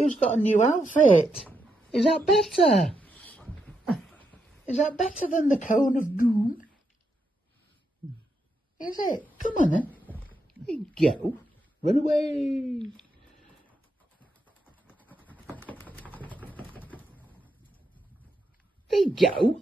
Who's got a new outfit? Is that better? Is that better than the cone of doom? Is it? Come on then. There you go. Run away. There you go.